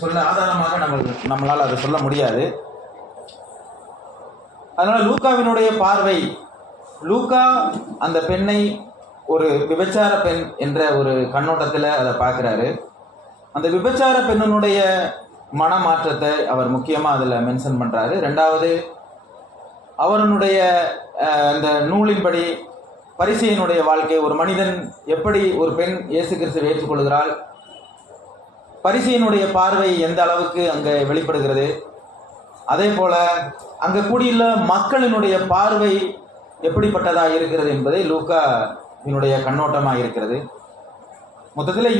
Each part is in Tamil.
சொல்ல ஆதாரமாக நம்மளால் அதை சொல்ல முடியாது. அதனால் லூக்காவினுடைய பார்வை, லூக்கா அந்த பெண்ணை ஒரு விபச்சார பெண் என்ற ஒரு கண்ணோட்டத்தில் அதை பார்க்குறாரு. அந்த விபச்சார பெண்ணினுடைய மனமாற்றத்தை அவர் முக்கியமாக அதில் மென்ஷன் பண்ணுறாரு. ரெண்டாவது, அவருடைய அந்த நூலின்படி பரிசேயனுடைய வாழ்க்கை, ஒரு மனிதன் எப்படி ஒரு பெண் இயேசு கிறிஸ்துவை ஏற்றுக்கொள்கிறாள், பரிசேயனுடைய பார்வை எந்த அளவுக்கு அங்கே வெளிப்படுகிறது, அதே போல அங்கே கூடியுள்ள மக்களினுடைய பார்வை எப்படிப்பட்டதாக இருக்கிறது என்பதை லூக்காவினுடைய கண்ணோட்டமாக இருக்கிறது. மொத்தத்தில்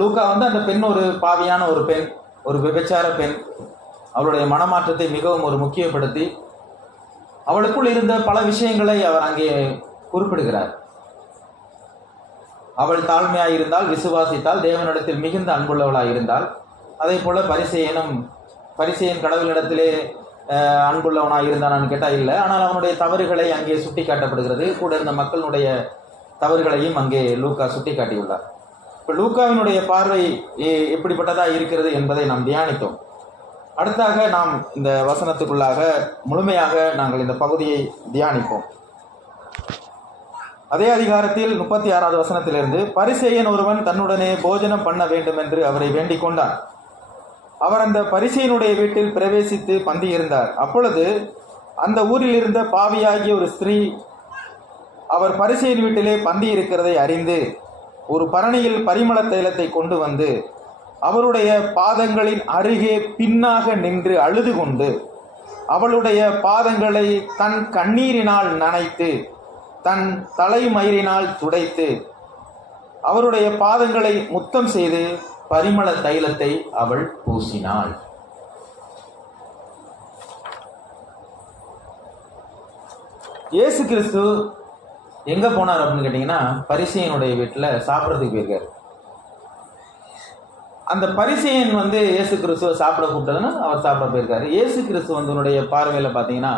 லூக்கா வந்து அந்த பெண் ஒரு பாவியான ஒரு பெண், ஒரு விபச்சார பெண், அவளுடைய மனமாற்றத்தை மிகவும் ஒரு முக்கியப்படுத்தி அவளுக்குள் இருந்த பல விஷயங்களை அவர் அங்கே குறிப்பிடுகிறார். அவள் தாழ்மையாக இருந்தால், விசுவாசித்தால், தேவனிடத்தில் மிகுந்த அன்புள்ளவளாக இருந்தால், அதே போல பரிசேயன் கடவுளிடத்திலே அன்புள்ளவனாக இருந்தானான்னு கேட்டால் இல்லை. ஆனால் அவனுடைய தவறுகளை அங்கே சுட்டி காட்டப்படுகிறது. கூட இருந்த மக்களுடைய தவறுகளையும் அங்கே லூக்கா சுட்டி காட்டியுள்ளார். இப்போ லூக்காவினுடைய பார்வை எப்படிப்பட்டதாக இருக்கிறது என்பதை நாம் தியானித்தோம். அடுத்தாக நாம் இந்த வசனத்துக்குள்ளாக முழுமையாக நாங்கள் இந்த பகுதியை தியானிப்போம். அதே அதிகாரத்தில் 36வது வசனத்திலிருந்து, பரிசேயன் ஒருவன் தன்னுடனே போஜனம் பண்ண வேண்டும் என்று அவரை வேண்டிக் கொண்டார். அவர் அந்த பரிசேயனுடைய வீட்டில் பிரவேசித்து பந்தி இருந்தார். அப்பொழுது அந்த ஊரில் இருந்த பாவியாகிய ஒரு ஸ்திரீ அவர் பரிசேயன் வீட்டிலே பந்தி இருக்கிறதை அறிந்து ஒரு பரணியில் பரிமள தைலத்தை கொண்டு வந்து அவருடைய பாதங்களின் அருகே பின்னாக நின்று அழுது கொண்டு அவளுடைய பாதங்களை தன் கண்ணீரினால் நனைத்து தன் தலைமயிரினால் துடைத்து அவருடைய பாதங்களை முத்தம் செய்து பரிமள தைலத்தை அவள் பூசினாள். இயேசு கிறிஸ்து எங்க போனார் அப்படின்னு கேட்டீங்கன்னா, பரிசேயனுடைய வீட்டில் சாப்பிட்றதுக்கு போயிருக்காரு. அந்த பரிசேயன் வந்து இயேசு கிறிஸ்துவை சாப்பிட கூப்பிட்டதுன்னா அவர் சாப்பிட போயிருக்காரு. இயேசு கிறிஸ்து வந்து பார்வையில் பார்த்தீங்கன்னா,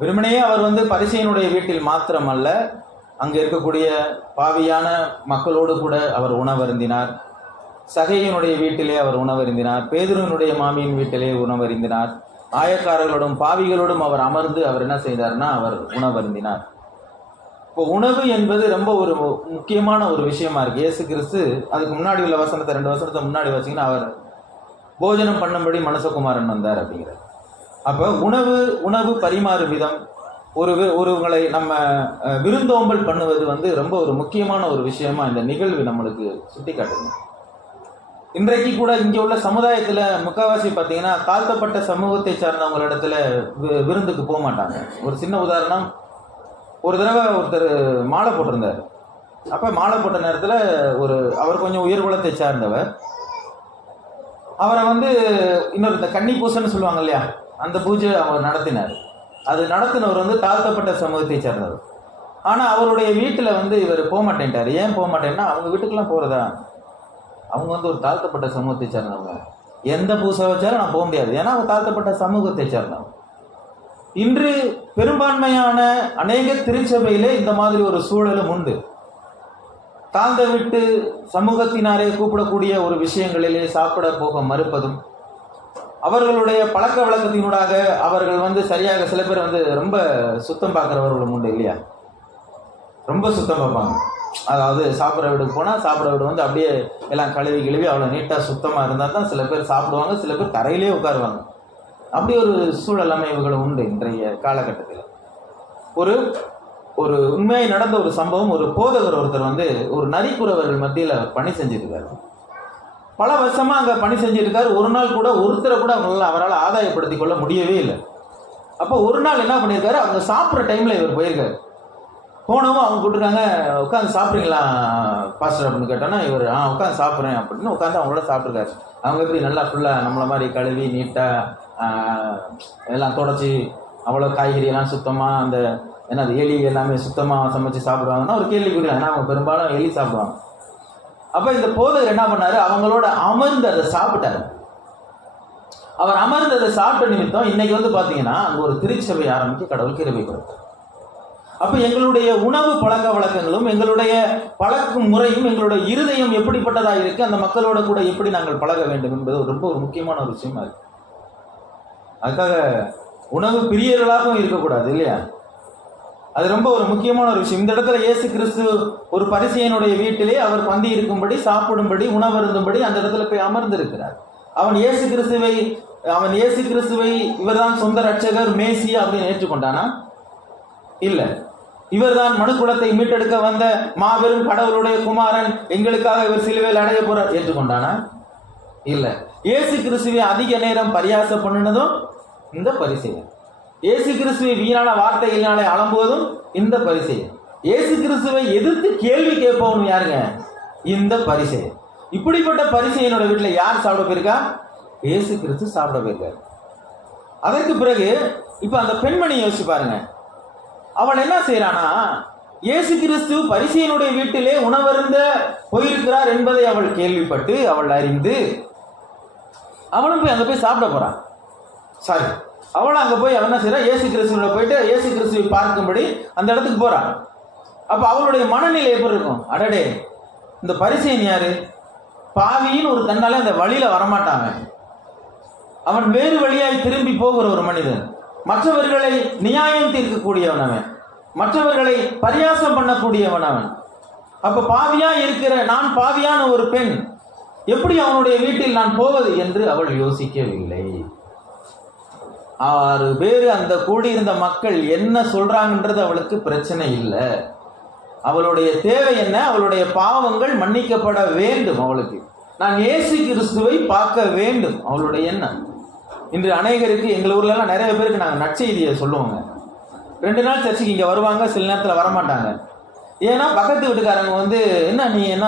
வெறுமனையே அவர் வந்து பரிசேயனுடைய வீட்டில் மாத்திரமல்ல, அங்கே இருக்கக்கூடிய பாவியான மக்களோடு கூட அவர் உணவருந்தினார். சகையனுடைய வீட்டிலே அவர் உணவருந்தினார். பேதுருவினுடைய மாமியின் வீட்டிலே உணவருந்தினார். ஆயக்காரர்களோடும் பாவிகளோடும் அவர் அமர்ந்து அவர் என்ன செய்தார்னா அவர் உணவருந்தினார். இப்போ உணவு என்பது ரொம்ப ஒரு முக்கியமான ஒரு விஷயமா இருக்கு. இயேசு கிறிஸ்து அதுக்கு முன்னாடி உள்ள வசனத்தை 2 வசனத்தை முன்னாடி வச்சிங்கன்னா, அவர் போஜனம் பண்ணும்படி மனுஷகுமாரன் வந்தார் அப்படிங்கிறார். அப்போ உணவு பரிமாறும் விதம், ஒருவங்களை நம்ம விருந்தோம்பல் பண்ணுவது வந்து ரொம்ப ஒரு முக்கியமான ஒரு விஷயமா இந்த நிகழ்வு நம்மளுக்கு சுட்டி காட்டுது. இன்றைக்கு கூட இங்கே உள்ள சமுதாயத்தில் முக்கால்வாசி பார்த்தீங்கன்னா தாழ்த்தப்பட்ட சமூகத்தை சார்ந்தவங்களிடத்துல விருந்துக்கு போக மாட்டாங்க. ஒரு சின்ன உதாரணம், ஒரு தடவை ஒருத்தர் மாலை போட்டிருந்தார். அப்போ மாலை போட்ட நேரத்தில் அவர் கொஞ்சம் உயர்குலத்தை சார்ந்தவர், அவரை வந்து இன்னொரு இந்த கன்னி பூசைன்னு சொல்லுவாங்க இல்லையா, அந்த பூஜை அவர் நடத்தினார். அது நடத்தினவர் வந்து தாழ்த்தப்பட்ட சமூகத்தை சார்ந்தவர். ஆனால் அவருடைய வீட்டில் வந்து இவர் போக மாட்டேன்ட்டார். ஏன் போக மாட்டேன்னா, அவங்க வீட்டுக்கெல்லாம் போகிறதா, அவங்க வந்து ஒரு தாழ்த்தப்பட்ட சமூகத்தை சார்ந்தவங்க, எந்த பூசை வச்சாலும் நான் போக முடியாது, ஏன்னா அவங்க தாழ்த்தப்பட்ட சமூகத்தை சார்ந்தவங்க. இன்று பெரும்பான்மையான அநேக திருச்சபையிலே இந்த மாதிரி ஒரு சூழலும் உண்டு. தாழ்ந்த விட்டு சமூகத்தினாரே கூப்பிடக்கூடிய ஒரு விஷயங்களிலே சாப்பிட போக மறுப்பதும், அவர்களுடைய பழக்க வழக்கத்தினூடாக அவர்கள் வந்து சரியாக, சில பேர் வந்து ரொம்ப சுத்தம் பார்க்குறவர்களும் உண்டு இல்லையா, ரொம்ப சுத்தம் பார்ப்பாங்க. அதாவது சாப்பிட்ற வீடுக்கு போனால் சாப்பிட்ற வீடு வந்து அப்படியே எல்லாம் கழுவி அவ்வளோ நீட்டாக சுத்தமாக இருந்தால் தான் சில பேர் சாப்பிடுவாங்க, சில பேர் தரையிலே உட்காருவாங்க. அப்படி ஒரு சூழல் அமைவுகளும் உண்டு இன்றைய காலகட்டத்தில். ஒரு உண்மையை நடந்த ஒரு சம்பவம், ஒரு போதகர் ஒருத்தர் வந்து ஒரு நரிக்குறவர்கள் மத்தியில் பணி செஞ்சிருக்காரு. பல வருஷமாக அங்கே பணி செஞ்சிருக்காரு. ஒரு நாள் கூட ஒருத்தரை கூட அவரால் ஆதாயப்படுத்தி கொள்ள முடியவே இல்லை. அப்போ ஒரு நாள் என்ன பண்ணியிருக்காரு, அவங்க சாப்பிட்ற டைமில் இவர் போயிருக்காரு. போனவும் அவங்க கூப்பிட்டுருக்காங்க, உட்காந்து சாப்பிட்றீங்களா பாஸ்டர் அப்படின்னு கேட்டோன்னா, இவர் உட்காந்து சாப்பிட்றேன் அப்படின்னு உட்காந்து அவங்களோட சாப்பிட்ருக்காரு. அவங்க எப்படி நல்லா ஃபுல்லாக நம்மளை மாதிரி கழுவி நீட்டாக எல்லாம் தொடச்சி அவ்வளோ காய்கறியெல்லாம் சுத்தமாக, அந்த என்னது எலி எல்லாமே சுத்தமாக சமைச்சு சாப்பிடுவாங்கன்னா ஒரு கேள்விக்குரிய, ஏன்னா அவங்க பெரும்பாலும் எலி சாப்பிடுவாங்க. அப்போ இந்த போதகர் என்ன பண்ணாரு, அவங்களோட அமர்ந்து அதை சாப்பிட்டாரு. அவர் அமர்ந்து அதை சாப்பிட்ட நிமித்தம் இன்னைக்கு வந்து பார்த்தீங்கன்னா அங்கே ஒரு திருச்சபை ஆரம்பித்து கடவுள் கிருபை கொடுத்தார். அப்ப எங்களுடைய உணவு பழக்க வழக்கங்களும் எங்களுடைய பழக்க முறையும் எங்களுடைய இருதயம் எப்படிப்பட்டதா இருக்கு, அந்த மக்களோட கூட எப்படி நாங்கள் பழக வேண்டும் என்பது ரொம்ப ஒரு முக்கியமான ஒரு விஷயமா இருக்கு. அதுக்காக உணவு பிரியர்களாகவும் இருக்கக்கூடாது இல்லையா? அது ரொம்ப ஒரு முக்கியமான ஒரு விஷயம். இந்த இடத்துல இயேசு கிறிஸ்து ஒரு பரிசேயனுடைய வீட்டிலே அவர் பந்தி இருக்கும்படி, சாப்பிடும்படி, உணவருந்தும்படி அந்த இடத்துல போய் அமர்ந்திருக்கிறார். அவன் இயேசு கிறிஸ்துவை இவர்தான் சொந்த ரட்சகர், மேசி அப்படின்னு ஏற்றுக்கொண்டானா? இல்ல. இவர்தான் மனுக்குலத்தை மீட்டெடுக்க வந்த மாபெரும் கடவுளுடைய குமாரன், எங்களுக்காக இவர் சிலுவையில் அடைய போற ஏற்றுக்கொண்டானா? இல்ல. இயேசு கிறிஸ்துவை அதிக நேரம் பரியாசம் பண்ணினதும் இந்த பரிசேயன். இயேசு கிறிஸ்துவை வீணான வார்த்தைகளினாலே அலம்புவதும் இந்த பரிசேயன். இயேசு கிறிஸ்துவை எதிர்த்து கேள்வி கேட்பவன் யாருங்க? இந்த பரிசேயன். இப்படிப்பட்ட பரிசேயனோட வீட்டுல யார் சாப்பிட போயிருக்கா? இயேசு கிறிஸ்து சாப்பிட போயிருக்காரு. அதற்கு பிறகு இப்ப அந்த பெண்மணி யோசிச்சு பாருங்க. அவள் என்ன செய்யறானா, இயேசு கிறிஸ்து பரிசேயனுடைய வீட்டிலே உணவருந்த போயிருக்கிறார் என்பதை அவள் கேள்விப்பட்டு அவள் அறிந்து அவளும் போய் அங்க போய் சாப்பிட போறான். சாரி, அவளும் அங்க போய் அவன் என்ன செய்யறா, இயேசு கிறிஸ்துவோட போயிட்டு இயேசு கிறிஸ்துவை பார்க்கும்படி அந்த இடத்துக்கு போறான். அப்ப அவளுடைய மனநிலை எப்படி இருக்கும்? அடடே, இந்த பரிசேயன் யாரு? பாவின்னு ஒரு தன்னால அந்த வழியில வரமாட்டாங்க. அவன் வேறு வழியாய் திரும்பி போகிற ஒரு மனிதன், மற்றவர்களை நியாயம் தீர்க்கக்கூடியவன் அவன், மற்றவர்களை பரியாசம் பண்ணக்கூடியவன் அவன். அப்ப பாவியா இருக்கிற நான், பாவியான ஒரு பெண், எப்படி அவனுடைய வீட்டில் நான் போவது என்று அவள் யோசிக்கவில்லை. 6 பேர் அந்த கூடியிருந்த மக்கள் என்ன சொல்றாங்கன்றது அவளுக்கு பிரச்சனை இல்லை. அவளுடைய தேவை என்ன? அவளுடைய பாவங்கள் மன்னிக்கப்பட வேண்டும். அவளுக்கு நான் இயேசு கிறிஸ்துவை பார்க்க வேண்டும், அவளுடைய எண்ணம். இன்று அநேகருக்கு, எங்கள் ஊர்ல எல்லாம் நிறைய பேருக்கு நாங்கள் நற்செய்தியை சொல்லுவோங்க. 2 நாள் சர்ச்சுக்கு இங்க வருவாங்க, சில நேரத்தில் வரமாட்டாங்க. ஏன்னா பக்கத்து வீட்டுக்காரங்க என்ன நீ என்ன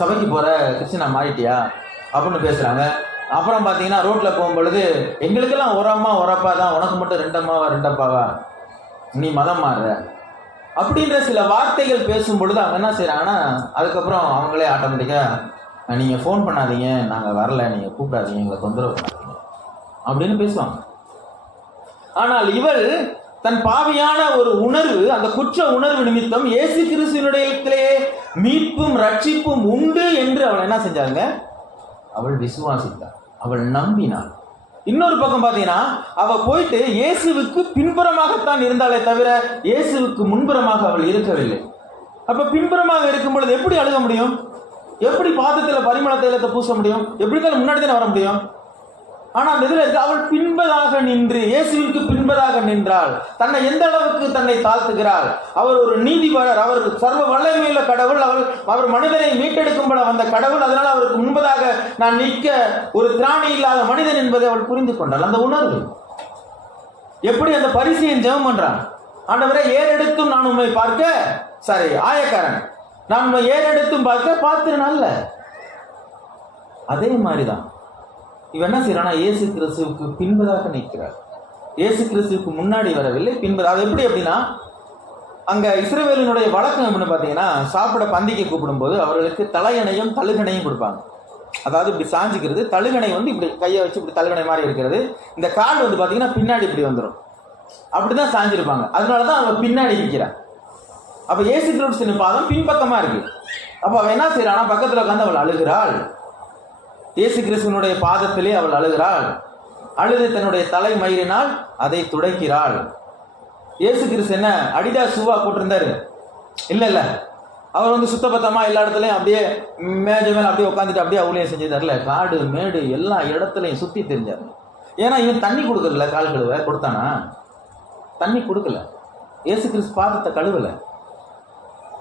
சபைக்கு போற, கிறிஸ்டினா மாறிட்டியா அப்படின்னு பேசுறாங்க. அப்புறம் பார்த்தீங்கன்னா ரோட்ல போகும்பொழுது எங்களுக்கெல்லாம் ஒரு அம்மா ஒரு அப்பா தான், உனக்கு மட்டும் 2 அம்மாவா 2 அப்பாவா, நீ மதம் மாறுற அப்படின்ற சில வார்த்தைகள் பேசும் பொழுது அவங்க என்ன செய்யறாங்கன்னா, அதுக்கப்புறம் அவங்களே ஆட்டோமேட்டிக்கா நீங்க ஃபோன் பண்ணாதீங்க, நாங்க வரல, நீங்க கூப்பிடாதீங்க, எங்களை தொந்தரவு பண்ணாதீங்க அப்படின்னு பேசுவாங்க. ஆனால் இவள் தன் பாவியான ஒரு உணர்வு, அந்த குற்ற உணர்வு நிமித்தம் இயேசு கிறிஸ்துவினுடைய மீட்பும் ரட்சிப்பும் உண்டு என்று அவள் என்ன செஞ்சாங்க? அவள் விசுவாசித்தாள், அவள் நம்பினாள். இன்னொரு பக்கம் பார்த்தீங்கன்னா, அவ போயிட்டு இயேசுவுக்கு பின்புறமாகத்தான் இருந்தாலே தவிர இயேசுவுக்கு முன்புறமாக அவள் இருக்கவில்லை. அப்ப பின்புறமாக இருக்கும் பொழுது எப்படி அழுக முடியும்? எப்படி பாதத்தில் பரிமள தைலத்தை பூச முடியும்? எப்படி தான் முன்னாடி தானே வர முடியும்? ஆனா அந்த இதுல இருக்கு, அவள் பின்பதாக நின்று இயேசுவிற்கு பின்பதாக நின்றாள். தன்னை எந்த அளவுக்கு தன்னை தாழ்த்துகிறாள். அவர் ஒரு நீதிபரர், அவர் சர்வ வல்லமையுள்ள கடவுள், அவர் மனிதனை மீட்டெடுக்கும்பட வந்த கடவுள். அதனால அவருக்கு முன்பதாக நான் நிற்க ஒரு திராணி இல்லாத மனிதன் என்பதை அவள் புரிந்து கொண்டாள். அந்த உணர்வு எப்படி அந்த பரிசேயன் ஜெபம் பண்றான், ஆண்டவரே ஏறெடுத்தும் நான் உண்மை பார்க்க, சாரி ஆயக்காரன், நான் உண்மை ஏறெடுத்தும் பார்க்க பார்த்திருநாள்ல. அதே மாதிரிதான் இவன் என்ன செய்யறானா, இயேசு கிறிஸ்துவுக்கு பின்பதாக நிற்கிறார். இயேசு கிறிஸ்துவுக்கு முன்னாடி வரவில்லை, பின்பதாக. அது எப்படி அப்படின்னா, அங்க இஸ்ரவேலினுடைய வழக்கம் அப்படின்னு பாத்தீங்கன்னா, சாப்பிட பந்திக்கு கூப்பிடும் போது அவர்களுக்கு தலையணையும் தழுகணையும் கொடுப்பாங்க. அதாவது இப்படி சாஞ்சிக்கிறது, தழுகணை இப்படி கையை வச்சு இப்படி தழுகணை மாதிரி இருக்கிறது. இந்த கால் பாத்தீங்கன்னா பின்னாடி இப்படி வந்துடும், அப்படிதான் சாஞ்சிருப்பாங்க. அதனாலதான் அவன் பின்னாடி நிற்கிறான். அப்ப இயேசு கிறிஸ்துவின் பாதம் பின்பக்கமா இருக்கு. அப்ப அவன் என்ன செய்யறானா, பக்கத்துல உட்காந்து அவள் அழுகிறாள். இயேசு கிறிஸ்துவனுடைய பாதத்திலே அவள் அழுகிறாள். அழுது தன்னுடைய தலை மயிரினால் அதை துடைக்கிறாள். இயேசு கிறிஸ்து என்ன அடிடா ஷூவா போட்டிருந்தாரு? இல்ல, அவர் சுத்தபத்தமா எல்லா இடத்துலயும் அப்படியே மேஜ மேல அப்படியே உட்காந்துட்டு அப்படியே அவளையே செஞ்சுதார்ல. காடு மேடு எல்லா இடத்துலையும் சுத்தி தெரிஞ்சாரு. ஏன்னா இவன் தண்ணி கொடுக்கல, கால் கழுவ கொடுத்தானா? தண்ணி கொடுக்கல, இயேசு கிறிஸ்து பாதத்தை கழுவல.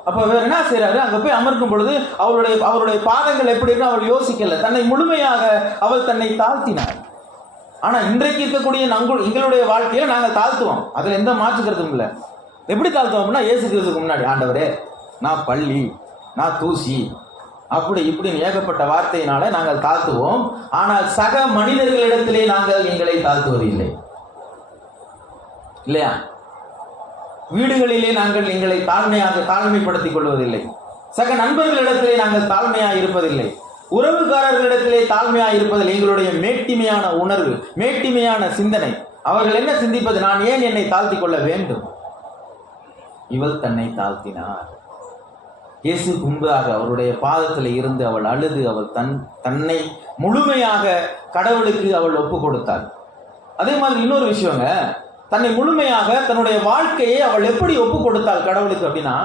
அப்ப வேற என்ன செய்யறாரு, அங்க போய் அமர்க்கும் பொழுது அவருடைய பாதங்கள் எப்படி இருக்கு அவர் யோசிக்கல, தன்னை முழுமையாக அவள் தன்னை தாழ்த்தினார். ஆனா இன்றைக்கு இருக்கக்கூடிய எங்களுடைய வாழ்க்கையில நாங்கள் தாழ்த்துவோம், அதுல எந்த மாற்றுக்கிறதும் இல்லை. எப்படி தாழ்த்துவோம் அப்படின்னா, இயேசு கிறிஸ்துக்கு முன்னாடி ஆண்டவரே நான் பள்ளி, நான் தூசி, அப்படி இப்படின்னு ஏகப்பட்ட வார்த்தையினால நாங்கள் தாழ்த்துவோம். ஆனால் சக மனிதர்களிடத்திலே நாங்கள் எங்களை தாழ்த்துவது இல்லை, இல்லையா? வீடுகளிலே நாங்கள் எங்களை தாழ்மைப்படுத்திக் கொள்வதில்லை. சக நண்பர்களிடத்திலே நாங்கள் தாழ்மையாக இருப்பதில்லை. உறவுக்காரர்களிடத்திலே தாழ்மையாக இருப்பதில் எங்களுடைய மேட்டிமையான உணர்வு, மேட்டிமையான சிந்தனை. அவர்கள் என்ன சிந்திப்பது, நான் ஏன் என்னை தாழ்த்தி கொள்ள வேண்டும்? இவள் தன்னை தாழ்த்தினார். இயேசு முன்பாக அவருடைய பாதத்தில் இருந்து அவள் அழுது அவள் தன்னை முழுமையாக கடவுளுக்கு அவள் ஒப்பு கொடுத்தாள். அதே மாதிரி இன்னொரு விஷயங்க, தன்னை முழுமையாக தன்னுடைய வாழ்க்கையை அவள் எப்படி ஒப்பு கொடுத்தாள் கடவுளுக்கு அப்படின்னா,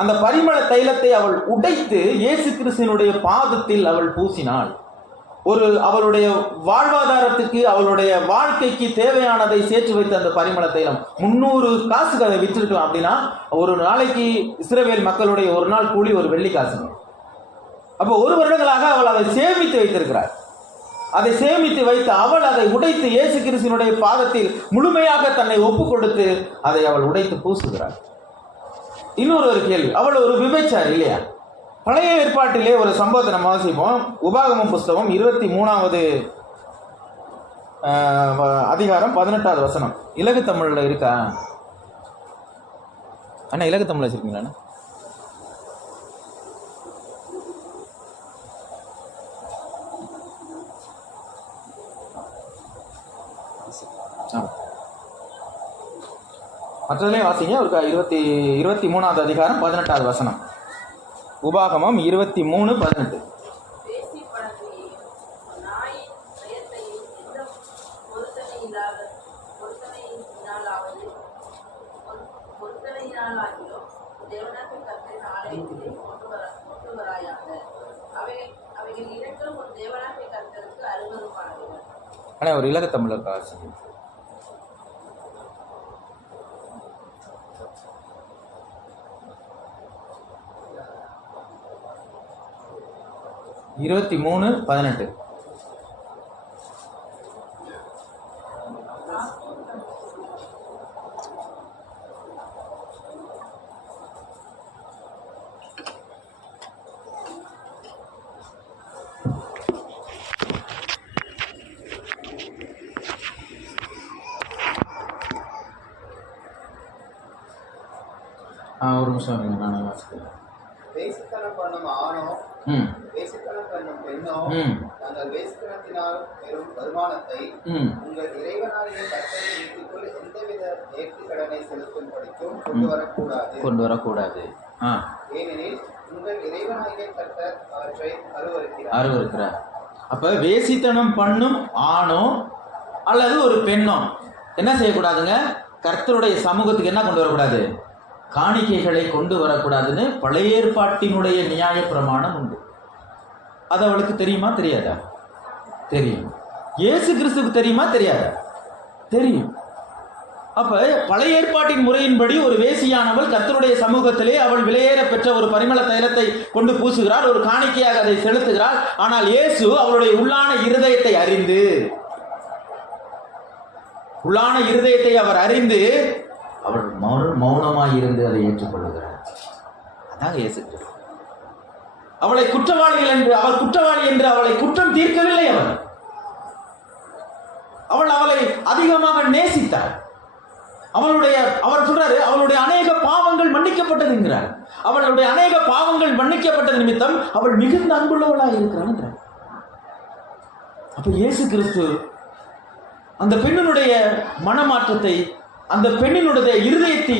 அந்த பரிமள தைலத்தை அவள் உடைத்து இயேசு கிறிஸ்துவினுடைய பாதத்தில் அவள் பூசினாள். அவளுடைய வாழ்வாதாரத்துக்கு அவளுடைய வாழ்க்கைக்கு தேவையானதை சேர்த்து வைத்த அந்த பரிமள தைலம் 300 காசுக்கு அதை விற்றிருக்கலாம். அப்படின்னா ஒரு நாளைக்கு இஸ்ரவேல் மக்களுடைய ஒரு நாள் கூலி ஒரு வெள்ளி காசுங்க. அப்போ 1 வருடங்களாக அவள் அதை சேமித்து வைத்திருக்கிறார். அதை சேமித்து வைத்து அவள் அதை உடைத்து இயேசு கிறிஸ்துவினுடைய பாதத்தில் முழுமையாக தன்னை ஒப்பு கொடுத்து அதை அவள் உடைத்து பூசுகிறார். இன்னொரு கேள்வி, அவள் ஒரு விபச்சாரி இல்லையா? பழைய ஏற்பாட்டிலே ஒரு சம்பவத்தை நம்ம வாசிப்போம். உபாகமம் புஸ்தகம் 23வது அதிகாரம் 18வது வசனம். இலகு தமிழ்ல இருக்கா அண்ணா? இலகு தமிழ்ல வச்சிருக்கீங்களா? மற்றதுலேயும் வாசிங்க. ஒரு 23வது அதிகாரம் 18வது வசனம். உபாகமம் 23:18. ஆனால் ஒரு இலக்க தமிழ் இருக்கா? 23:18. ஒரு நிமிஷம் நான் வாசிக்கிறேன். வேசித்தனம் பண்ணும் ஆணோ வேசித்தனம் பண்ணும் பெண்ணோ நாங்கள் வேசித்தனத்தினால் பெறும் வருமானத்தை உங்கள் இறைவனாகிய கர்த்தரின் வீட்டுக்குள் எந்தவித நேர்த்தி கடனை செலுத்தும் படிக்கும் கொண்டு வரக்கூடாது. ஏனெனில் உங்கள் இறைவனாகிய கர்த்தர் அவற்றை அருவருக்கிறார். அப்ப வேசித்தனம் பண்ணும் ஆணோ அல்லது ஒரு பெண்ணோ என்ன செய்யக்கூடாதுங்க? கர்த்தருடைய சமூகத்துக்கு என்ன கொண்டு வரக்கூடாது? காணிக்கைகளை கொண்டு வரக்கூடாதுன்னு பழைய ஏற்பாட்டினுடைய நியாய பிரமாணம் உண்டு. அது அவளுக்கு தெரியுமா தெரியாதா? தெரியும். இயேசு கிறிஸ்துவுக்கு தெரியுமா தெரியாதா? தெரியும். அப்ப பழைய ஏற்பாட்டின் முறையின்படி ஒரு வேசியானவள் கர்த்தருடைய சமூகத்திலே அவள் விலையேற பெற்ற ஒரு பரிமள தைலத்தை கொண்டு பூசுகிறாள், ஒரு காணிக்கையாக அதை செலுத்துகிறாள். ஆனால் இயேசு அவளுடைய உள்ளான இருதயத்தை அவர் அறிந்து அவள் மௌனமாய் இருந்து அதை ஏற்றுக்கொள்ளுகிறார். அதான் இயேசு கிறிஸ்து. அவள் குற்றவாளி என்று அவளை குற்றம் தீர்க்கவில்லை. அவளை அதிகமாக நேசித்தார். அவர் சொல்றாரு, அவளுடைய அநேக பாவங்கள் மன்னிக்கப்பட்டது என்கிறார். அவளுடைய அநேக பாவங்கள் மன்னிக்கப்பட்ட நிமித்தம் அவள் மிகுந்த அன்புள்ளவளாக இருக்கிறார். அப்ப இயேசு கிறிஸ்து அந்த பெண்ணினுடைய மனமாற்றத்தை, அந்த பெண்ணினுடைய இருதயத்தை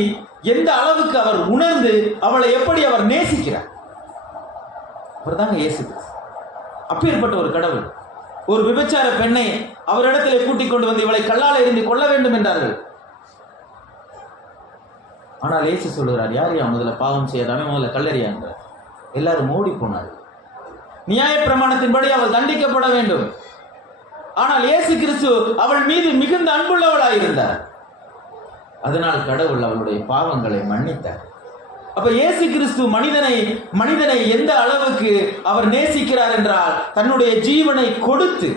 எந்த அளவுக்கு அவர் உணர்ந்து அவளை எப்படி அவர் நேசிக்கிறார். அவர் தாங்க இயேசு கிறிஸ்து. அப்பேற்பட்ட ஒரு கடவுள் ஒரு விபச்சார பெண்ணை அவரிடத்திலே கூட்டிக் கொண்டு வந்து இவளை கல்லால் எறிந்து கொள்ள வேண்டும் என்றார்கள். ஆனால் இயேசு சொல்லுகிறார், யாரையா முதல்ல பாவம் செய்யாதவன் முதல்ல கல்லறியா என்றார். எல்லாரும் ஓடி போனார்கள். நியாய பிரமாணத்தின்படி அவள் தண்டிக்கப்பட வேண்டும். ஆனால் இயேசு கிறிஸ்து அவள் மீது மிகுந்த அன்புள்ளவளாக இருந்தார். அதனால் கடவுள் அவளுடைய பாவங்களை மன்னித்தார். அப்ப இயேசு கிறிஸ்து மனிதனை எந்த அளவுக்கு அவர் நேசிக்கிறார் என்றால், தன்னுடைய ஜீவனை கொடுத்து,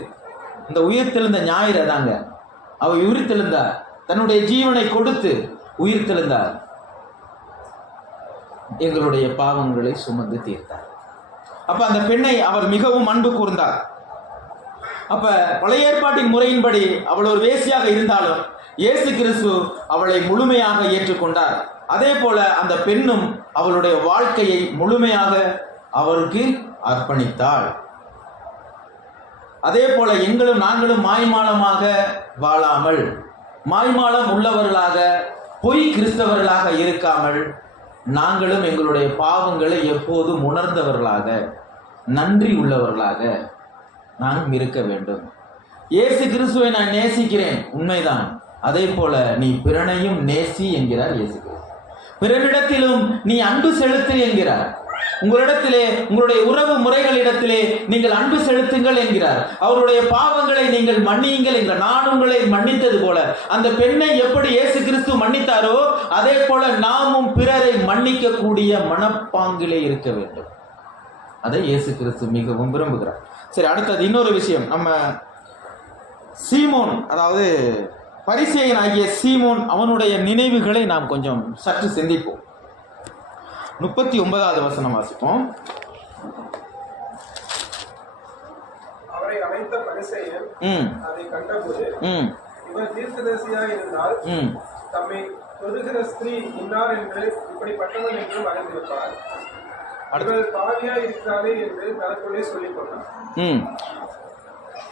இந்த உயிர்த்தெழுந்த ஞாயிறு தாங்க அவர் உயிர்த்தெழுந்தார், தன்னுடைய ஜீவனை கொடுத்து உயிர்த்தெழுந்தார், எங்களுடைய பாவங்களை சுமந்து தீர்த்தார். அப்ப அந்த பெண்ணை அவர் மிகவும் அன்பு கூர்ந்தார். அப்ப பழைய ஏற்பாட்டின் முறையின்படி அவள் ஒரு வேசியாக இருந்தாலும் இயேசு கிறிஸ்து அவளை முழுமையாக ஏற்றுக்கொண்டார். அதே போல அந்த பெண்ணும் அவளுடைய வாழ்க்கையை முழுமையாக அவருக்கு அர்ப்பணித்தாள். அதே போல நாங்களும் மாய்மாலமாக வாழாமல், மாய்மாலம் உள்ளவர்களாக, பொய் கிறிஸ்தவர்களாக இருக்காமல் நாங்களும் எங்களுடைய பாவங்களை எப்போதும் உணர்ந்தவர்களாக, நன்றி உள்ளவர்களாக நாம் இருக்க வேண்டும். இயேசு கிறிஸ்துவை நான் நேசிக்கிறேன், உண்மைதான். அதே போல நீ பிறனையும் நேசி என்கிறார் இயேசு கிறிஸ்து. பிறனிடத்திலும் நீ அன்பு செலுத்து என்கிறார். உங்களிடத்திலே, உங்களுடைய உறவு முறைகளிடத்திலே நீங்கள் அன்பு செலுத்துங்கள் என்கிறார். அவருடைய பாவங்களை நீங்கள் மன்னியுங்கள் என்கிறார். நான் உங்களை மன்னித்தது போல, அந்த பெண்ணை எப்படி இயேசு கிறிஸ்து மன்னித்தாரோ அதே போல நாமும் பிறரை மன்னிக்க கூடிய மனப்பாங்கிலே இருக்க வேண்டும். அதை இயேசு கிறிஸ்து மிகவும் விரும்புகிறார். சரி, அடுத்தது இன்னொரு விஷயம். நம்ம சீமோன், அதாவது பரிசேயன் ஆகிய சீமோன், அவனுடைய நினைவுகளை நாம் கொஞ்சம் சற்று சிந்திப்போம். 39வது வசனம் வாசிப்போம். அவரை அழைத்த பரிசேயன் அதை கண்டபோது, இவர் தீர்க்கதரிசியாய் இருந்தால் தம்மை தொடுகிற ஸ்திரீ இன்னார் என்று, இப்படிப்பட்டவன் என்றும் அறிந்திருப்பார். இவர் பாவியாய் இருக்கிறாரே என்று தனக்குள்ளே சொல்லிக் கொண்டார்.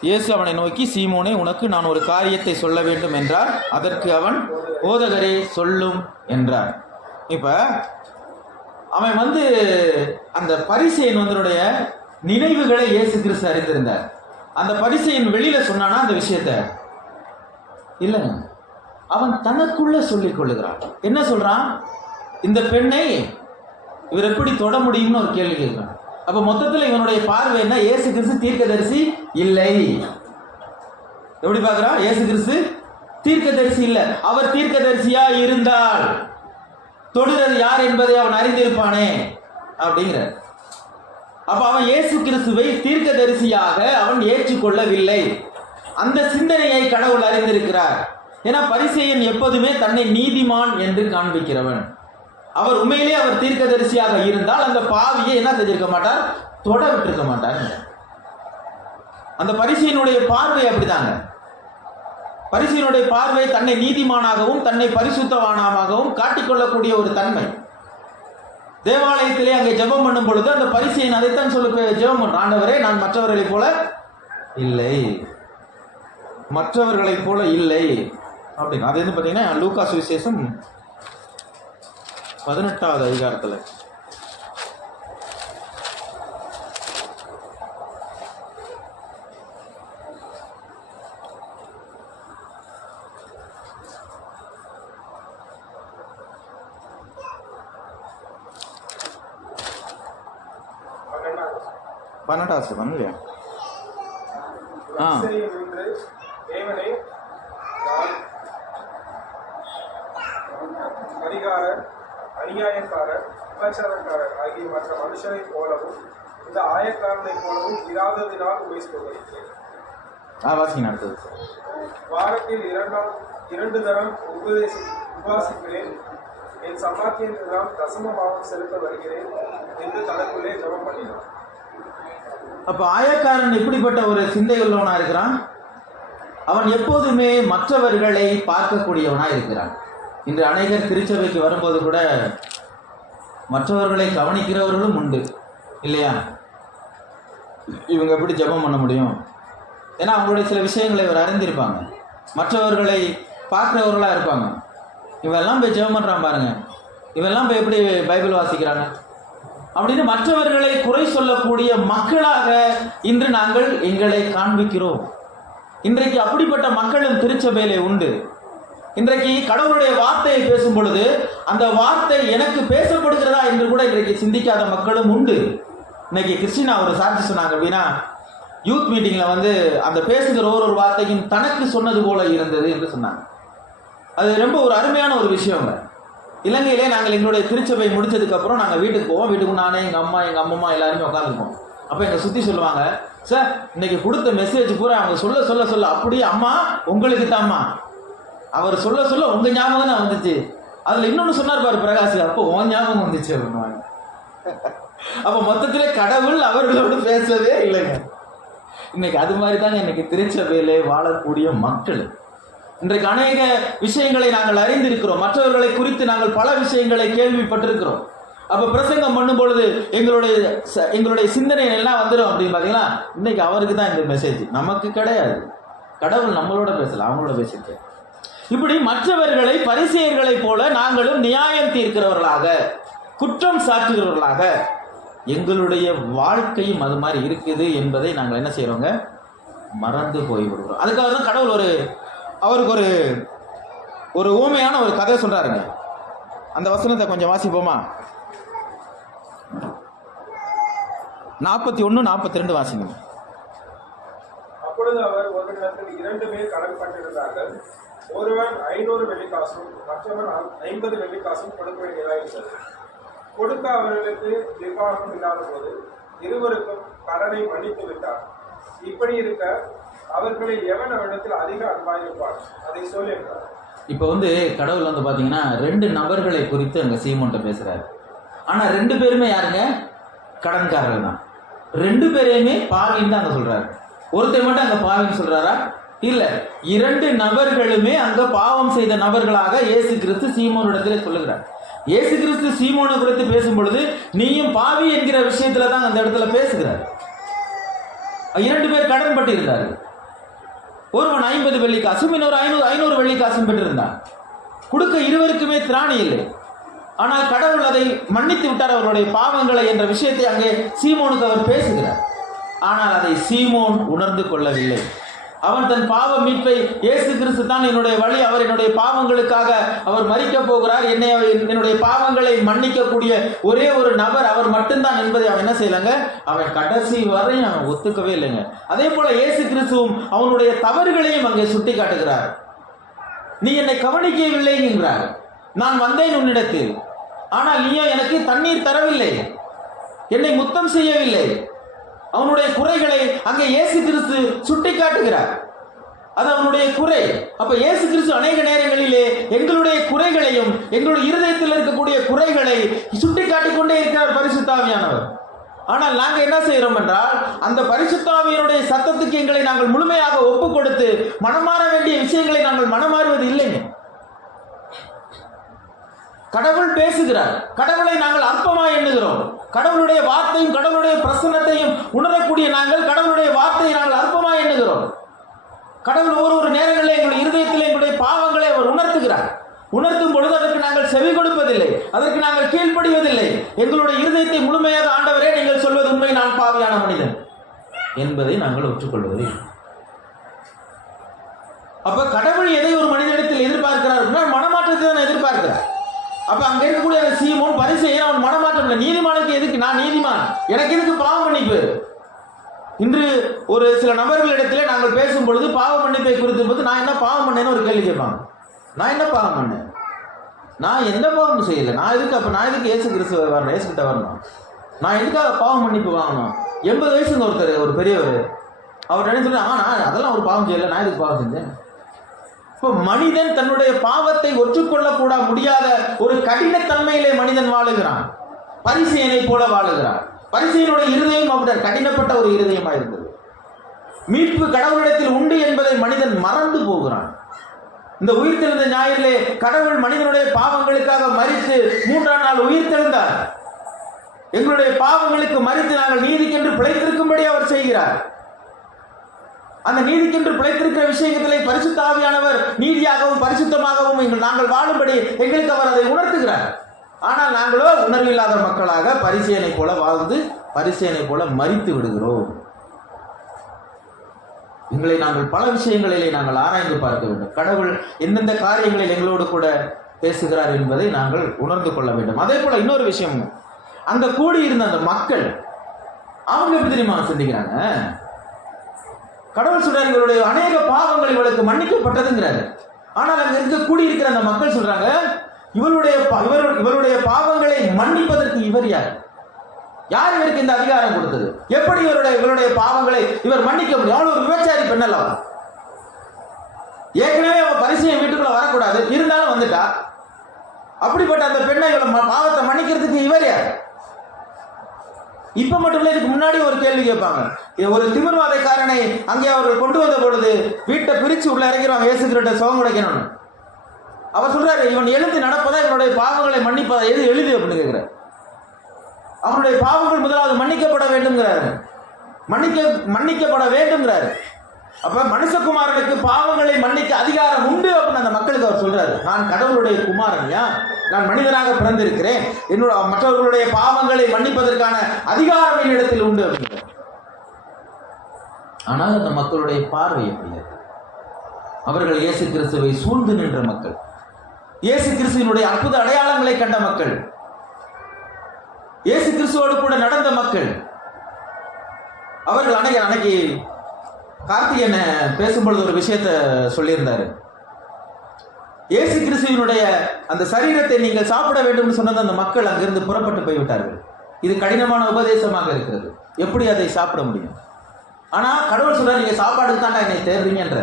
இயேசு அவனை நோக்கி, சீமோனே, உனக்கு நான் ஒரு காரியத்தை சொல்ல வேண்டும் என்றார். அதற்கு அவன், போதகரே சொல்லும் என்றார். இப்ப அவன் அந்த பரிசேயன் வந்தனுடைய நினைவுகளை இயேசு கிறிஸ்து அறிந்திருந்தார். அந்த பரிசேயன் வெளியில சொன்னானா அந்த விஷயத்த? இல்லைங்க, அவன் தனக்குள்ள சொல்லிக் கொள்ளுகிறான். என்ன சொல்றான்? இந்த பெண்ணை இவர் எப்படி தொட முடியும்னு ஒரு கேள்வி கேட்கிறான். அப்ப மொத்தத்தில் இவனுடைய பார்வை என்ன? இயேசு கிறிஸ்து தீர்க்கதரிசி இல்லை. எப்படி பார்க்கிறான்? இயேசு கிறிஸ்து தீர்க்கதரிசி இல்லை. அவர் தீர்க்கதரிசியா இருந்தால் தொடுகிறது யார் என்பதை அவன் அறிந்திருப்பானே அப்படிங்கிற. அப்ப அவன் இயேசு கிறிஸ்துவை தீர்க்கதரிசியாக அவன் ஏற்றுக்கொள்ளவில்லை. அந்த சிந்தனையை கடவுள் அறிந்திருக்கிறார். ஏன்னா பரிசேயன் எப்போதுமே தன்னை நீதிமான் என்று காண்பிக்கிறவன். அவர் உண்மையிலே அவர் தீர்க்கதரிசியாக இருந்தால் அந்த பாவியை என்ன செஞ்சிருக்க மாட்டார்? தொட விட்டிருக்க மாட்டார். அந்த பரிசேயனுடைய பார்வை அப்படிதாங்க. பரிசேயனுடைய பார்வை தன்னை நீதிமானாகவும் தன்னை பரிசுத்தவானாகவும் காட்டிக்கொள்ளக்கூடிய ஒரு தன்மை. தேவாலயத்திலே அங்கே ஜெபம் பண்ணும் பொழுது அந்த பரிசேயன் அதைத்தான் சொல்லி ஜெபம் பண்றான். ஆண்டவரே, நான் மற்றவர்களைப் போல இல்லை, மற்றவர்களைப் போல இல்லை அப்படின்னு. அது வந்து பார்த்தீங்கன்னா லூக்கா சுவிசேஷம் 18வது அதிகாரத்தில் இல்லையா? தேவனை அதிகாரர், அநியாயக்காரர், விபச்சாரக்காரர் ஆகிய மற்ற மனுஷரை போலவும் இந்த ஆயக்காரனை போலவும் இராததினால் உபயோகிக்கிறேன். வாரத்தில் 2 தரம் உபவாசிக்கிறேன். என் சம்பாத்தியத்தினால் தசம பாவம் செலுத்த வருகிறேன் என்று தனக்குள்ளே ஜெபம் பண்ணினான். அப்ப ஆயக்காரன் எப்படிப்பட்ட ஒரு சிந்தை உள்ளவனா இருக்கிறான்? அவன் எப்போதுமே மற்றவர்களை பார்க்கக்கூடியவனா இருக்கிறான். இன்று அநேகர் திருச்சபைக்கு வரும்போது கூட மற்றவர்களை கவனிக்கிறவர்களும் உண்டு இல்லையா? இவங்க எப்படி ஜெபம் பண்ண முடியும்? ஏன்னா அவங்களுடைய சில விஷயங்களை இவர் அறிந்திருப்பாங்க. மற்றவர்களை பார்க்கிறவர்களா இருப்பாங்க. இவெல்லாம் போய் ஜெபம் பண்றான் பாருங்க, இவெல்லாம் போய் எப்படி பைபிள் வாசிக்கிறாங்க அப்படின்னு மற்றவர்களை குறை சொல்லக்கூடிய மக்களாக இன்று நாங்கள் எங்களை காண்பிக்கிறோம். இன்றைக்கு அப்படிப்பட்ட மக்களும் திருச்சபையிலே உண்டு. இன்றைக்கு கடவுளுடைய வார்த்தையை பேசும் பொழுது அந்த வார்த்தை எனக்கு பேசப்படுகிறதா என்று கூட இன்றைக்கு சிந்திக்காத மக்களும் உண்டு. இன்னைக்கு கிறிஸ்டினா ஒரு சாட்சி சொன்னாங்க அப்படின்னா, யூத் மீட்டிங்ல அந்த பேசுகிற ஒரு வார்த்தையும் தனக்கு சொன்னது போல இருந்தது என்று சொன்னாங்க. அது ரொம்ப ஒரு அருமையான ஒரு விஷயம். இலங்கையிலே நாங்கள் எங்களுடைய திருச்சபை முடிச்சதுக்கு அப்புறம் நாங்கள் வீட்டுக்கு போவோம். வீட்டுக்கு நானே, எங்கள் அம்மா, எங்கள் அம்மம்மா எல்லாருமே உட்காந்துருப்போம். அப்போ எங்களை சுற்றி சொல்லுவாங்க, சார் இன்னைக்கு கொடுத்த மெசேஜ் பூரா அவங்க சொல்ல சொல்ல சொல்ல அப்படியே அம்மா உங்களுக்கு தாம்மா, அவர் சொல்ல சொல்ல உங்கள் ஞாபகம் தான் வந்துச்சு. அதில் இன்னொன்று சொன்னார் பாரு பிரகாஷ், அப்போ உன் ஞாபகம் வந்துச்சு அப்படின்வாங்க. அப்போ மொத்தத்திலே கடவுள் அவர்களோடு பேசவே இல்லைங்க. இன்னைக்கு அது மாதிரி தாங்க இன்னைக்கு திருச்சபையிலே வாழக்கூடிய மக்கள். இன்றைக்கு அநேக விஷயங்களை நாங்கள் அறிந்திருக்கிறோம். மற்றவர்களை குறித்து நாங்கள் பல விஷயங்களை கேள்விப்பட்டிருக்கிறோம். அப்ப பிரசங்கம் பண்ணும் பொழுது எங்களுடைய சிந்தனை எல்லாம் வந்துடும் அப்படின்னு பாத்தீங்கன்னா, இன்னைக்கு அவருக்கு தான் இந்த மெசேஜ், நமக்கு கிடையாது. கடவுள் நம்மளோட பேசல, அவங்களோட பேசிட்டு. இப்படி மற்றவர்களை பரிசேயர்களைப் போல நாங்களும் நியாயம் தீர்க்கிறவர்களாக, குற்றம் சாட்டுகிறவர்களாக எங்களுடைய வாழ்க்கையும் அது மாதிரி இருக்குது என்பதை நாங்கள் என்ன செய்யறோங்க, மறந்து போய்விடுகிறோம். அதுக்காக தான் கடவுள் அவருக்கு ஒரு ஊமையான ஒரு கதை சொல்றாருங்க. அந்த வசனத்தை கொஞ்சம் வாசிப்போமா? 41, 42 வாசிங்க. அப்பொழுது அவர் ஒருவரிடத்தில் 2 பேர் கடன் பட்டிருந்தார்கள். ஒருவன் 500 வெள்ளிக்காசும் மற்றவன் 50 வெள்ளிக்காசும் கொடுக்க வேண்டியதாயிருந்தது. கொடுக்க அவர்களுக்கு நிர்வாகம் இல்லாத போது இருவருக்கும் கடனை மன்னித்து விட்டார். இப்படி இருக்க அவர்களில் எவன் அவரிடத்தில் அதிக அன்பாயிருப்பார், அதை சொல் என்றார். இப்போ கடவுள் பாத்தீங்கன்னா 2 நபர்களை குறித்து அங்க சீமோன்ட்ட பேசுறாரு. ஆனா 2 பேருமே யாருங்க, கடன்காரர்கள் தான். 2 பேரையுமே பாவின்னு தான் அங்க சொல்றாரு. ஒருத்தர் மட்டும் அங்க பாவின்னு சொல்றாரா? இல்ல, 2 நபர்களுமே அங்க பாவம் செய்த நபர்களாக இயேசு கிறிஸ்து சீமோனிடத்திலே சொல்லுகிறார். இயேசு கிறிஸ்து சீமோனை குறித்து பேசும் பொழுது நீயும் பாவி என்கிற விஷயத்துல தான் அந்த இடத்துல பேசுகிறார். 2 பேர் கடன் பட்டு இருந்தார்கள். ஒருவன் 50 வெள்ளிக்காசும் இன்னொரு 500 வெள்ளிக்காசும் பெற்றிருந்தான். கொடுக்க இருவருக்குமே திராணி இல்லை. ஆனால் கடவுள் அதை மன்னித்து விட்டார் அவருடைய பாவங்களை என்ற விஷயத்தை அங்கே சீமோனுக்கு அவர் பேசுகிறார். ஆனால் அதை சீமோன் உணர்ந்து கொள்ளவில்லை. அவன் தன் பாவ மீட்பை, இயேசு கிறிஸ்து தான் என்னுடைய வழி, அவர் என்னுடைய பாவங்களுக்காக அவர் மரிக்க போகிறார், என்னுடைய பாவங்களை மன்னிக்கக்கூடிய ஒரே ஒரு நபர் அவர் மட்டும்தான் என்பதை அவன் என்ன செய்யலங்க, அவன் கடைசி வரையும் அவன் ஒத்துக்கவே இல்லைங்க. அதே போல இயேசு கிறிஸ்துவும் அவனுடைய தவறுகளையும் அங்கே சுட்டி காட்டுகிறார். நீ என்னை கவனிக்கவில்லை என்கிறார். நான் வந்தேன் உன்னிடத்தில், ஆனால் நீயோ எனக்கு தண்ணீர் தரவில்லை, என்னை முத்தம் செய்யவில்லை. அவனுடைய குறைகளை அங்கே இயேசு கிறிஸ்து சுட்டி காட்டுகிறார். அது அவனுடைய குறை. அப்ப இயேசு கிறிஸ்து அநேக நேரங்களிலே எங்களுடைய குறைகளையும் எங்களுடைய இருதயத்தில் இருக்கக்கூடிய குறைகளை சுட்டி காட்டிக்கொண்டே இருக்கிறார் பரிசுத்த ஆவியானவர். ஆனால் நாங்க என்ன செய்யறோம் என்றால், அந்த பரிசுத்த ஆவியினுடைய சத்தத்துக்கு எங்களை நாங்கள் முழுமையாக ஒப்பு கொடுத்து மனமாற வேண்டிய விஷயங்களை நாங்கள் மனமாறுவது இல்லைங்க. கடவுள் பேசுகிறார், கடவுளை நாங்கள் அற்பமாய் எண்ணுகிறோம். கடவுளுடைய வார்த்தையும் கடவுளுடைய பிரசன்னத்தையும் உணரக்கூடிய நாங்கள் கடவுளுடைய வார்த்தையை நாங்கள் அற்பமாய் எண்ணுகிறோம். கடவுள் ஒரு நேரங்களில் எங்களுடைய இருதயத்தில் எங்களுடைய பாவங்களை அவர் உணர்த்துகிறார். உணர்த்தும் பொழுது அதற்கு நாங்கள் செவி கொடுப்பதில்லை, அதற்கு நாங்கள் கீழ்ப்படிவதில்லை. எங்களுடைய இருதயத்தை முழுமையாக, ஆண்டவரே நீங்கள் சொல்வது உண்மை, நான் பாவியான மனிதன் என்பதை நாங்கள் ஒற்றுக்கொள்வதில்லை. அப்ப கடவுள் எதை ஒரு மனிதனிடத்தில் எதிர்பார்க்கிறார்? மனமாற்றத்தை தான் எதிர்பார்க்கிறார். அப்ப அங்க இருக்கக்கூடிய சீமோன் பரிசேயன், அவன் மனமாற்றம் இல்லை. நீதிமானுக்கு எதுக்கு, நான் நீதிமான், எனக்கு எதுக்கு பாவ மன்னிப்பு? இன்று ஒரு சில நபர்களிடத்திலே நாங்கள் பேசும் பொழுது பாவ மன்னிப்பை குறித்து போது, நான் என்ன பாவம் பண்ணேன்னு ஒரு கேள்வி கேட்பாங்க. நான் என்ன பாவம் பண்ணேன்? நான் எந்த பாவமும் செய்யலை. நான் எதுக்கு இயேசு கிறிஸ்து வரணும், இயேசு கிட்ட வரணும்? நான் எதுக்காக பாவ மன்னிப்பு வாங்கணும்? 80 வயசுங்க ஒருத்தர், ஒரு பெரியவர், அவர் நினைச்சு, நான் அதெல்லாம் ஒரு பாவம் செய்யலை, நான் எதுக்கு பாவம் செஞ்சேன்? மனிதன் தன்னுடைய பாவத்தை ஒற்றுக்கொள்ள முடியாத ஒரு கடினத்தன்மையிலே மனிதன் வாழுகிறான். பரிசேயனை போல வாழுகிறான். பரிசேயனுடைய இருதயம் அப்படிதான் கடினப்பட்ட ஒரு இருதயமா இருந்தது. மீட்பு கடவுளிடத்தில் உண்டு என்பதை மனிதன் மறந்து போகிறான். இந்த உயிர்த்தெழுந்த ஞாயிறிலே கடவுள் மனிதனுடைய பாவங்களுக்காக மரித்து 3ஆம் நாள் உயிர்த்தெழுந்தார். எங்களுடைய பாவங்களுக்கு மரித்து நாங்கள் நீதிக்கென்று பிழைத்திருக்கும்படி அவர் செய்கிறார். அந்த நீதிக்கென்று பிழைத்திருக்கிற விஷயத்திலே பரிசுத்த ஆவியானவர் நீதியாகவும் பரிசுத்தமாகவும் நாங்கள் வாழும்படி எங்களுக்கு அவர் அதை உணர்த்துகிறார். ஆனால் நாங்களோ உணர்வில்லாத மக்களாக பரிசேயனை போல வாழ்ந்து பரிசேயனை போல மரித்து விடுகிறோம். எங்களை நாங்கள் பல விஷயங்களிலே நாங்கள் ஆராய்ந்து பார்க்க வேண்டும். கடவுள் எந்தெந்த காரியங்களில் எங்களோடு கூட பேசுகிறார் என்பதை நாங்கள் உணர்ந்து கொள்ள வேண்டும். அதே போல இன்னொரு விஷயம், அந்த கூடியிருந்த அந்த மக்கள் அவங்க எப்படி தெரியுமா சிந்திக்கிறாங்க? கடவுள் சொல்றாரு, இவருடைய அநேக பாவங்கள் இவளுக்கு மன்னிக்கப்பட்டதுங்கிறாரு. ஆனால் அங்க இருக்க கூடியிருக்கிற அந்த மக்கள் சொல்றாங்க, இவருடைய பாவங்களை மன்னிப்பதற்கு இவர் யார்? யார் இவருக்கு இந்த அதிகாரம் கொடுத்தது? எப்படி இவருடைய பாவங்களை இவர் மன்னிக்க முடியும்? அவள் ஒரு விபச்சாரி பெண்ணல்ல. ஏற்கனவே அவன் பரிசேயன் வீட்டுக்குள்ள வரக்கூடாது, இருந்தாலும் வந்துட்டா. அப்படிப்பட்ட அந்த பெண்ணை இவளை பாவத்தை மன்னிக்கிறதுக்கு இவர் யார்? இப்ப மட்டும் இல்ல, இதுக்கு முன்னாடி ஒரு கேள்வி கேட்பாங்க. ஒரு திமிர்வாதைக்காரனை அங்கே அவர்கள் கொண்டு வந்த பொழுது வீட்டை பிரிச்சு உள்ள இறங்கிறவங்க இயேசு கிட்ட சுகம் கிடைக்கணும். அவர் சொல்றாரு, இவன் எழுந்து நடப்பதா இவனுடைய பாவங்களை மன்னிப்பதா, எது எழுது அப்படின்னு கேட்கிறார். அவனுடைய பாவங்கள் முதலாவது மன்னிக்கப்பட வேண்டும்ங்கிறாரு. மன்னிக்கப்பட வேண்டும்ங்கிறாரு. அப்ப மனுஷகுமாரனுக்கு பாவங்களை மன்னிக்க அதிகாரம் உண்டு அப்படின்னு அந்த மக்களுக்கு அவர் சொல்றாரு. நான் கடவுளுடைய குமாரன்யா, நான் மனிதனாக பிறந்திருக்கிறேன், என்னோட மற்றவர்களுடைய பாவங்களை மன்னிப்பதற்கான அதிகாரம் என்னிடத்தில் உண்டு அப்படிங்கிற. ஆனால் அந்த மக்களுடைய பார்வை எப்படி இருக்கு? அவர்கள் இயேசு கிறிஸ்துவை சூழ்ந்து நின்ற மக்கள், இயேசு கிறிஸ்துவினுடைய அற்புத அடையாளங்களை கண்ட மக்கள், இயேசு கிறிஸ்துவோடு கூட நடந்த மக்கள். அவர்கள் அன்னைக்கு கார்த்திகேயன் பேசும்பொழுது ஒரு விஷயத்தை சொல்லியிருந்தாரு. இயேசு கிறிஸ்துவினுடைய அந்த சரீரத்தை நீங்கள் சாப்பிட வேண்டும் சொன்னது அந்த மக்கள் அங்கிருந்து புறப்பட்டு போய்விட்டார்கள். இது கடினமான உபதேசமாக இருக்கிறது, எப்படி அதை சாப்பிட முடியும்? ஆனா கடவுள் சொல்றாரு, நீங்க சாப்பாடுக்கு தான் என்னை தேடுறீங்கன்ற.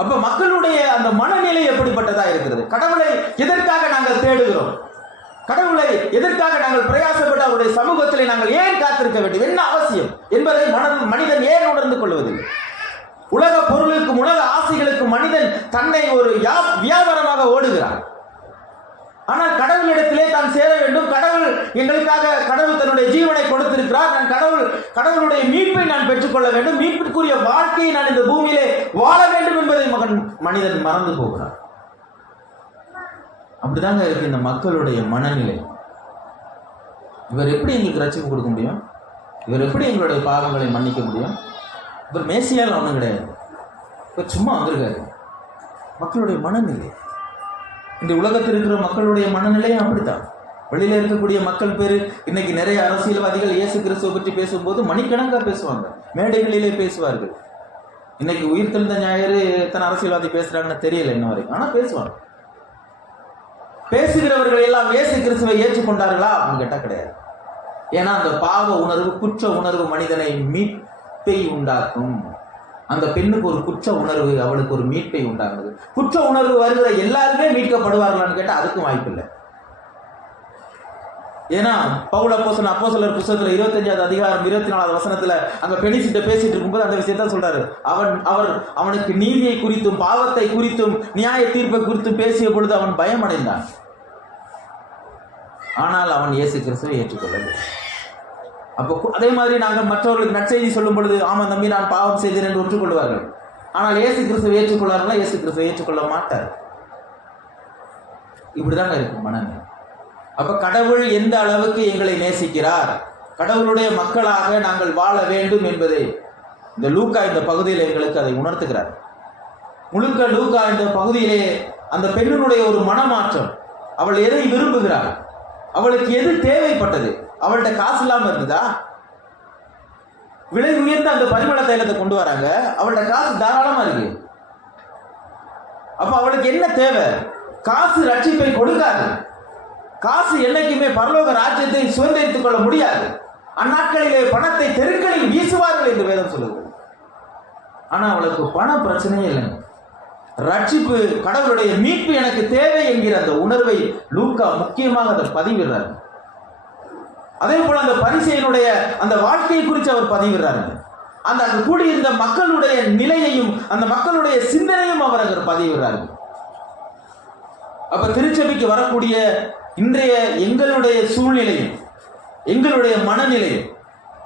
அப்ப மக்களுடைய அந்த மனநிலை எப்படிப்பட்டதா இருக்கிறது? கடவுளை எதற்காக நாங்கள் தேடுகிறோம்? கடவுளை எதற்காக நாங்கள் பிரயாசப்பட்டு அவருடைய சமூகத்திலே நாங்கள் ஏன் காத்திருக்க வேண்டும்? என்ன அவசியம் என்பதை மனிதன் ஏன் உணர்ந்து கொள்வதில்லை? உலக பொருளுக்கும் உலக ஆசைகளுக்கும் மனிதன் தன்னை ஒரு வியாபாரமாக ஓடுகிறான். ஆனால் கடவுளிடத்திலே தான் சேர வேண்டும். கடவுள் எங்களுக்காக கடவுள் தன்னுடைய ஜீவனை கொடுத்திருக்கிறார். நான் கடவுளுடைய மீட்பை நான் பெற்றுக்கொள்ள வேண்டும், மீட்பிற்குரிய வாழ்க்கையை நான் இந்த பூமியிலே வாழ வேண்டும் என்பதை மனிதன் மறந்து போகிறார். அப்படிதாங்க இருக்கு இந்த மக்களுடைய மனநிலை. இவர் எப்படி எங்களுக்கு ரட்சிப்பு கொடுக்க முடியும்? இவர் எப்படி எங்களுடைய பாவங்களை மன்னிக்க முடியும்? இவர் மேசியால் ஒன்றும் கிடையாது, இவர் சும்மா வந்திருக்காரு. மக்களுடைய மனநிலை, இந்த உலகத்தில் இருக்கிற மக்களுடைய மனநிலையும் அப்படித்தான். வெளியில இருக்கக்கூடிய மக்கள் பேரு இன்னைக்கு நிறைய அரசியல்வாதிகள் இயேசு கிறிஸ்துவை பற்றி பேசும்போது மணிக்கணக்காக பேசுவாங்க, மேடைகளிலே பேசுவார்கள். இன்னைக்கு உயிர் தெழுந்த ஞாயிறு எத்தனை அரசியல்வாதி பேசுறாங்கன்னு தெரியல இன்ன வரைக்கும், ஆனா பேசுவாங்க. பேசுகிறவர்கள் எல்லாம் இயேசு கிறிஸ்துவை ஏற்றுக்கொண்டார்களா அப்படின்னு கேட்டா கிடையாது. ஏன்னா அந்த பாவ உணர்வு, குற்ற உணர்வு மனிதனை மீட்பை உண்டாக்கும். அந்த பெண்ணுக்கு ஒரு குற்ற உணர்வு, அவளுக்கு ஒரு மீட்பை உண்டாகுது. குற்ற உணர்வு வருகிற எல்லாருமே மீட்கப்படுவார்களான்னு கேட்டா அதுக்கும் வாய்ப்பு இல்லை. ஏன்னா பவுல் அப்போஸ்தலர் புத்தகத்துல 25வது அதிகாரம் 24வது வசனத்துல அங்க பெனிசிட்ட பேசிட்டு இருக்கும்போது அந்த விஷயத்த சொல்றாரு. அவனுக்கு நீதியை குறித்தும் பாவத்தை குறித்தும் நியாய தீர்ப்பை குறித்தும் பேசிய பொழுது அவன் பயம் அடைந்தான். ஆனால் அவன் இயேசு கிறிஸ்துவை ஏற்றுக்கொள்ளவில்லை. அப்போ அதே மாதிரி நாங்கள் மற்றவர்களுக்கு நற்செய்தி சொல்லும் பொழுது, ஆமா தம்பி நான் பாவம் செய்தேன் என்று ஒற்றுக்கொள்வார்கள். ஆனால் இயேசு கிறிஸ்துவை ஏற்றுக்கொள்ளார்களா? இயேசு கிறிஸ்துவை ஏற்றுக்கொள்ள மாட்டார். இப்படிதாங்க இருக்கும் மனநிலை. அப்ப கடவுள் எந்த அளவுக்கு எங்களை நேசிக்கிறார், கடவுளுடைய மக்களாக நாங்கள் வாழ வேண்டும் என்பதை இந்த லூக்கா இந்த பகுதியில் எங்களுக்கு அதை உணர்த்துகிறார். முழுக்க லூக்கா இந்த பகுதியிலே அந்த பெண்ணினுடைய ஒரு மனமாற்றம், அவள் எதை விரும்புகிறாள், அவளுக்கு எது தேவைப்பட்டது. அவள்கிட்ட காசு இல்லாம இருந்ததா? விலை உயர்ந்த அந்த பரிமள தைலத்தை கொண்டு வராங்க, அவள்கிட்ட காசு தாராளமா இருக்கு. அப்ப அவளுக்கு என்ன தேவை? காசு ரட்சிப்பை கொடுக்காது. காசு என்னைக்குமே பரலோக ராஜ்யத்தை சுதந்திரித்துக் கொள்ள முடியாது. அந்நாட்களிலே பணத்தை தெருக்களில் வீசுவார்கள் என்று வேதம் சொல்லுது. ஆனா அவளுக்கு பண பிரச்சனையே இல்லை. ரட்சிப்பு, கடவுளுடைய மீட்பு எனக்கு தேவை என்கிற அந்த உணர்வை லூக்கா முக்கியமாக அதை பதிவிடுறார். அதே போல அந்த பரிசேயனுடைய அந்த வாழ்க்கையை குறித்து அவர் பதிவிடுறாரு. அந்த அங்கு கூடியிருந்த மக்களுடைய நிலையையும் அந்த மக்களுடைய சிந்தனையும் அவர் அங்கு பதிவிடுறாரு. அப்ப திருச்சபைக்கு வரக்கூடிய இன்றைய எங்களுடைய சூழ்நிலையும் எங்களுடைய மனநிலையும்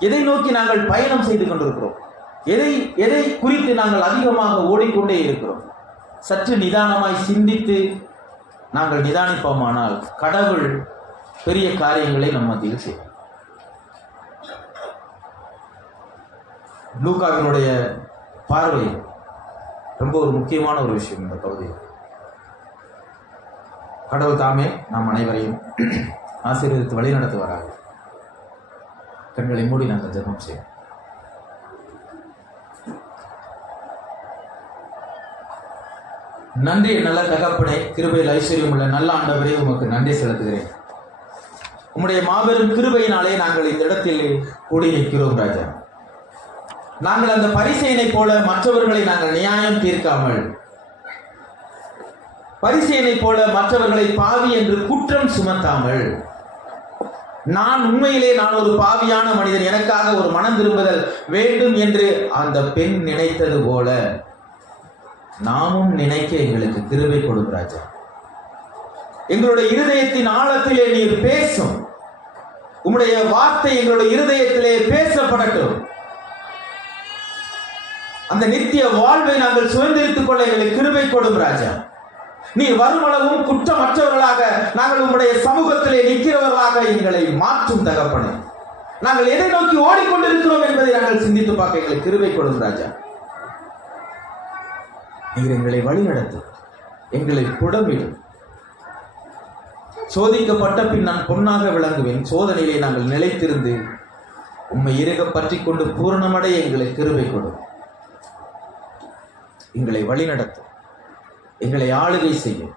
எதை நோக்கி நாங்கள் பயணம் செய்து கொண்டிருக்கிறோம், எதை குறித்து நாங்கள் அதிகமாக ஓடிக்கொண்டே இருக்கிறோம். சற்று நிதானமாய் சிந்தித்து நாங்கள் நிதானிப்போமானால் கடவுள் பெரிய காரியங்களை நம் மத்தியில் செய்யும். லூக்காவினுடைய பார்வை ரொம்ப ஒரு முக்கியமான ஒரு விஷயம் இந்த பகுதியில். கடவுள் தாமே நாம் அனைவரையும் ஆசீர்வதித்து வழி நடத்துவாராக. கண்களை மூடி நாங்கள் ஜெபம் செய்வோம். நன்றி நல்ல தகப்பனே, கிருபையில் ஐஸ்வர்யம் உள்ள நல்ல ஆண்டவரே, உமக்கு நன்றி செலுத்துகிறேன். உம்முடைய மாபெரும் கிருபையினாலே நாங்கள் இந்த இடத்தில் கூடி நிற்கிறோம் ராஜா. நாங்கள் அந்த பரிசேயனை போல மற்றவர்களை நாங்கள் நியாயம் தீர்க்காமல், பரிசேயனை போல மற்றவர்களை பாவி என்று குற்றம் சுமத்தாமல், நான் உண்மையிலே நான் ஒரு பாவியான மனிதன், எனக்காக ஒரு மனம் திரும்புதல் வேண்டும் என்று அந்த பெண் நினைத்தது போல நாமும் நினைக்க எங்களுக்கு கிருபை கொடுக்கிறாச்சா. எங்களுடைய இருதயத்தின் ஆழத்திலே நீர் பேசும். உம்முடைய வார்த்தை எங்களுடைய இருதயத்திலே பேசப்படட்டும். அந்த நித்திய வாழ்வை நாங்கள் சுதந்திரித்துக் கொள்ள எங்களுக்கு கிருபை கொடும் ராஜா. நீ வருமளவும் குற்றமற்றவர்களாக நாங்கள் உம்முடைய சமூகத்திலே நிற்கிறவர்களாக எங்களை மாற்றும் தகப்பனே. நாங்கள் எதை நோக்கி ஓடிக்கொண்டிருக்கிறோம் என்பதை நாங்கள் சிந்தித்து பார்க்க எங்களுக்கு கிருபை கொடும் ராஜா. நீர் எங்களை வழிநடத்தும், எங்களை புடமிடும். சோதிக்கப்பட்ட பின் நான் பொன்னாக விளங்குவேன். சோதனையிலே நாங்கள் நிலைத்திருந்து உம்மை இறுக பற்றி கொண்டு பூரணமடைய எங்களை கிருபை கொடும். எங்களை வழிநடத்தும், எங்களை ஆளுகை செய்யும்.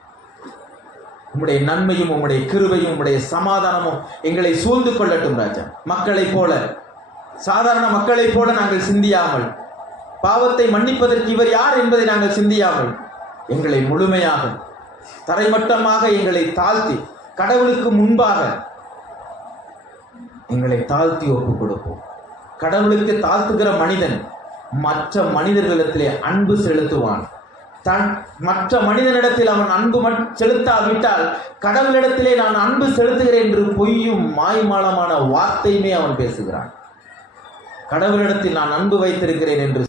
உம்முடைய நன்மையும் உம்முடைய கிருபையும் உம்முடைய சமாதானமும் எங்களை சூழ்ந்து கொள்ளட்டும் ராஜா. மக்களைப் போல, சாதாரண மக்களைப் போல நாங்கள் சிந்தியாமல், பாவத்தை மன்னிப்பதற்கு இவர் யார் என்பதை நாங்கள் சிந்தியாமல், எங்களை முழுமையாக தரைமட்டமாக எங்களை தாழ்த்தி கடவுளுக்கு முன்பாக எங்களை தாழ்த்தி ஒப்புக் கொடுப்போம். கடவுளுக்கு தாழ்த்துகிற மனிதன் மற்ற மனிதர்களிடத்திலே அன்பு செலுத்துவான். மற்ற மனிதனிடத்தில் அவன் அன்பு செலுத்தாவிட்டால் கடவுளிடத்திலே நான் அன்பு செலுத்துகிறேன் என்று பொய்யும் மாய்மாலமான வார்த்தையுமே அவன் பேசுகிறான். கடவுளிடத்தில் நான் அன்பு வைத்திருக்கிறேன் என்று